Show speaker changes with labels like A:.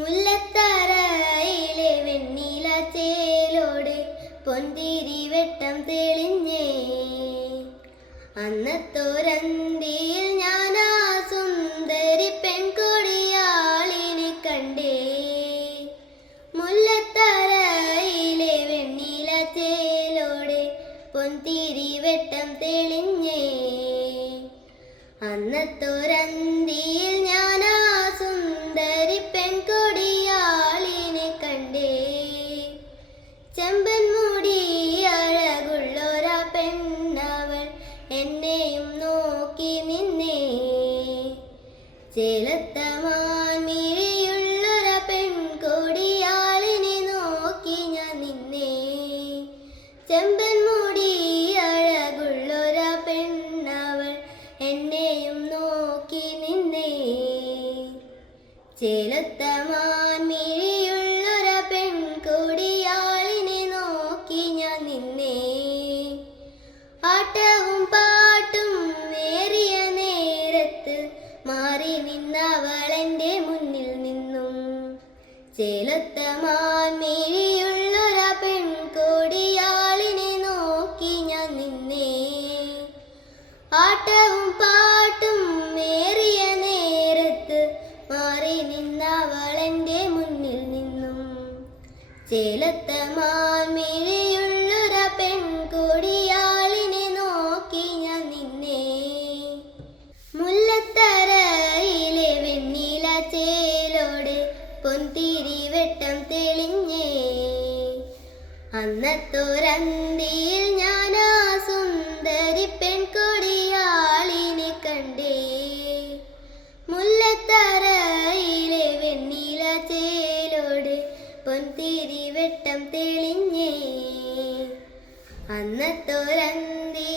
A: മുല്ലത്തറയിലെ വെണ്ണില ചേലോട് പൊന്തിരി വെട്ടം തെളിഞ്ഞേ. അന്നത്തോരന്തിയിൽ ഞാൻ ആ സുന്ദരി പെൺകൊടിയാളിനെ കണ്ടേ. മുല്ലത്തറയിലെ വെണ്ണില ചേലോടെ പൊന്തിരി വെട്ടം തെളിഞ്ഞേ. അന്നത്തോരന്തിയിൽ ചെമ്പൻ മുടി അഴകുള്ളൊരാ പെണ്ണവൾ എന്നെയും നോക്കി നിന്നേ. ചേലത്തമാൻമിഴിയുള്ളൊര പെൺകൊടിയാളിനെ നോക്കി ഞാൻ നിന്നേ. ചെമ്പൻ മുടി അഴകുള്ളൊരാ പെണ്ണവൾ എന്നെയും നോക്കി നിന്നേ. ചേലത്തമാൻമിഴിയുള്ളൊര ആട്ടവും പാട്ടും നേറിയ നേരത്ത് മാറി നിന്നവളെന്റെ മുന്നിൽ നിന്നും. ചേലത്തമാൻമിഴിയുള്ളൊര പെൺകോടിയാളിനെ നോക്കി ഞാൻ നിന്നേ. ആട്ടവും പാട്ടും നേറിയ നേരത്ത് മാറി നിന്നവളെന്റെ മുന്നിൽ നിന്നും. ചേലത്തമാൻമിഴിയുള്ളൊര പെൺകൊടിയാളിനെ പൊന്തിരി വെട്ടം തെളിഞ്ഞേ. അന്നത്തോരന്തിയിൽ ഞാൻ ആ സുന്ദരി പെൺകൊടിയാളിനെ കണ്ടേ. മുല്ലത്തറയിലെ വെണ്ണില ചേലോട് പൊന്തിരി വെട്ടം തെളിഞ്ഞേ. അന്നത്തോരന്തി